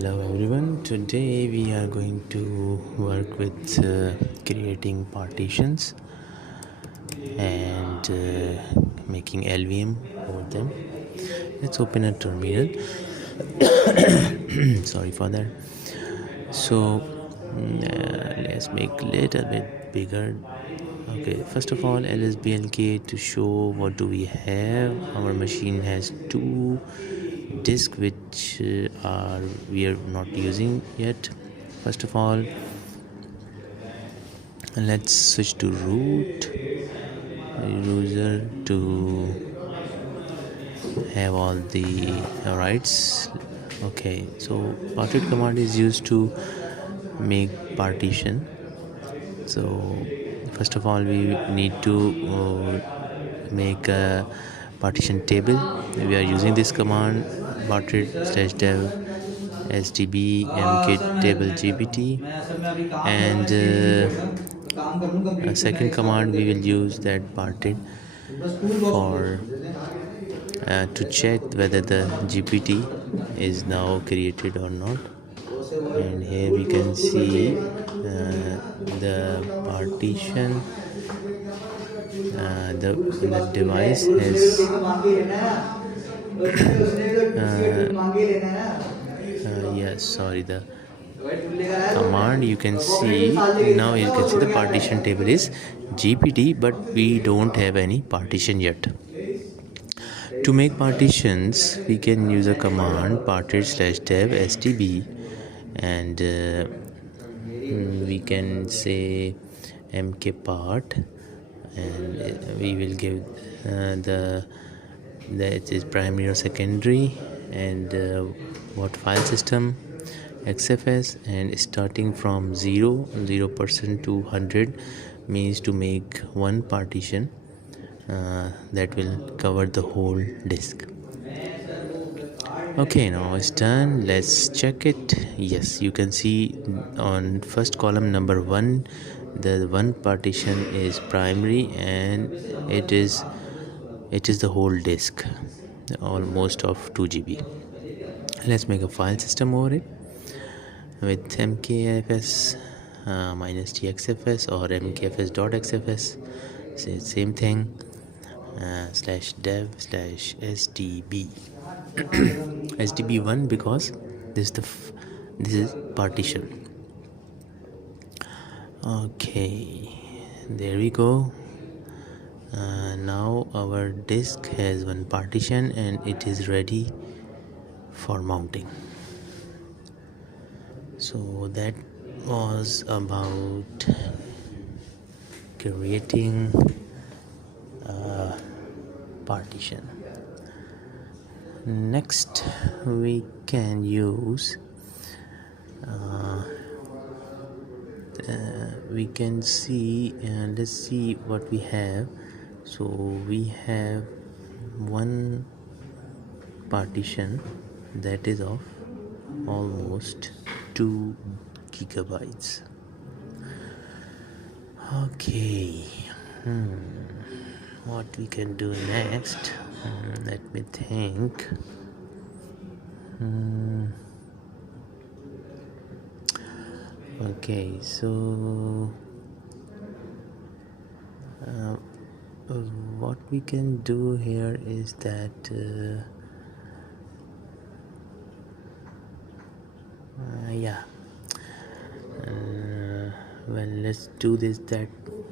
Hello everyone, today we are going to work with creating partitions and making LVM for them. Let's open a terminal. Sorry for that. So let's make a little bit bigger. Okay, first of all, lsblk to show what do we have. Our machine has two disk which we are not using yet. First of all, let's switch to root user to have all the rights. Okay, so partition command is used to make partition. So first of all, we need to make a partition table. We are using this command partition/dev sdb mkdir gpt, and a second command we will use that partition for to check whether the GPT is now created or not. And here we can see the partition. The device has yes, sorry, the command you can see now. You can see the partition table is GPT, but we don't have any partition yet. To make partitions, we can use a command partition/dev sdb, and we can say mkpart, and we will give that is primary or secondary, and what file system, xfs, and starting from 0% to 100 means to make one partition that will cover the whole disk. Okay, now it's done. Let's check it. Yes, you can see on first column number 1, the one partition is primary, and it is the whole disk, almost of 2 GB. Let's make a file system over it with mkfs -txfs or mkfs.xfs. Same thing, /dev/sdb sdb1, because this is partition. Okay, there we go. Now our disk has one partition and it is ready for mounting. So that was about creating a partition. Next, we can use we can see, let's see what we have. So we have one partition that is of almost 2 gigabytes. Okay, what we can do next, let me think. Okay, so what we can do here is that well, let's do this. That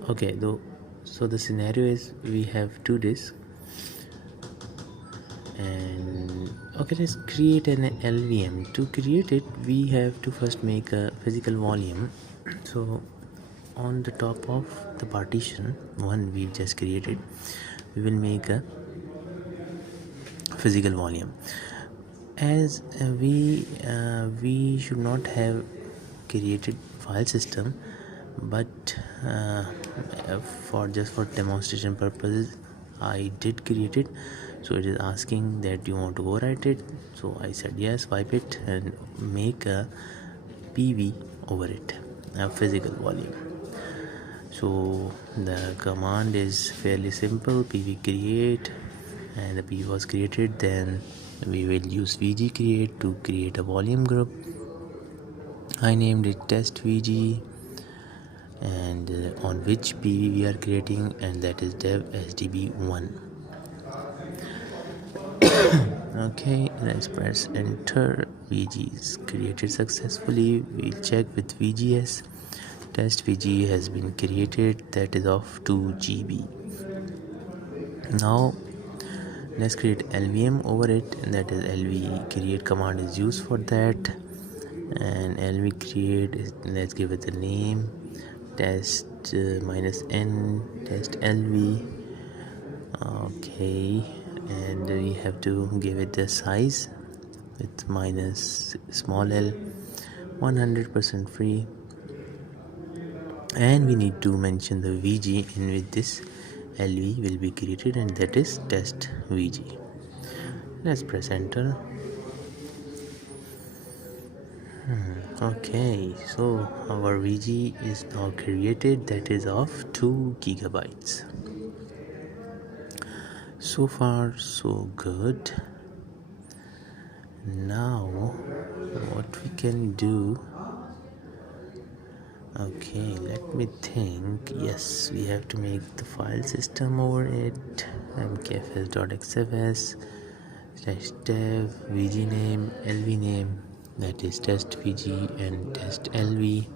okay, though. So the scenario is we have two disks, and okay, let's create an LVM. To create it, we have to first make a physical volume. So on the top of the partition one we just created, we will make a physical volume. As we should not have created file system, but for demonstration purposes I did create it. So it is asking that you want to overwrite it, so I said yes, wipe it and make a PV over it, a physical volume. So the command is fairly simple, pvcreate, and the PV was created. Then we will use vgcreate to create a volume group, I named it test vg, and on which PV we are creating, and that is dev sdb1. Okay, let's press enter. VG is created successfully. We'll check with VGS. Test VG has been created, that is of 2 GB. Now let's create LVM over it, and that is lvcreate command is used for that. And lvcreate is, let's give it a name, test minus n test lv. Okay, and we have to give it the size with minus small l, 100% free, and we need to mention the vg in which this lv will be created, and that is test vg. Let's press enter. Okay, so our vg is now created, that is of 2 gigabytes. So far so good. Now what we can do, okay, let me think. Yes, we have to make the file system over it, mkfs.xfs /dev vg name lv name, that is test vg and test lv,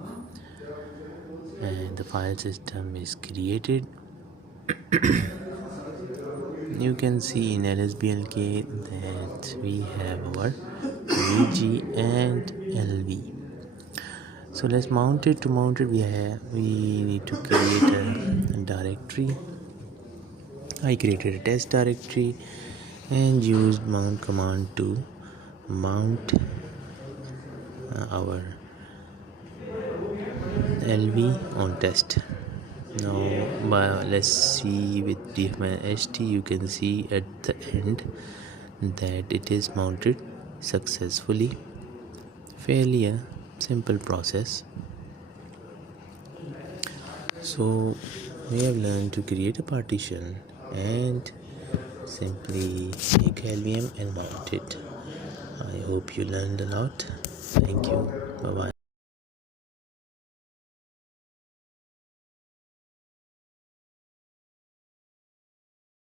and the file system is created. You can see in lsblk that we have our vg and lv. So let's mount it. To mount it, we need to create a directory. I created a test directory and used mount command to mount our lv on test. Now let's see with dfmin-ht. You can see at the end that it is mounted successfully. Fairly a simple process. So we have learned to create a partition and simply make LVM and mount it. I hope you learned a lot. Thank you. Bye bye.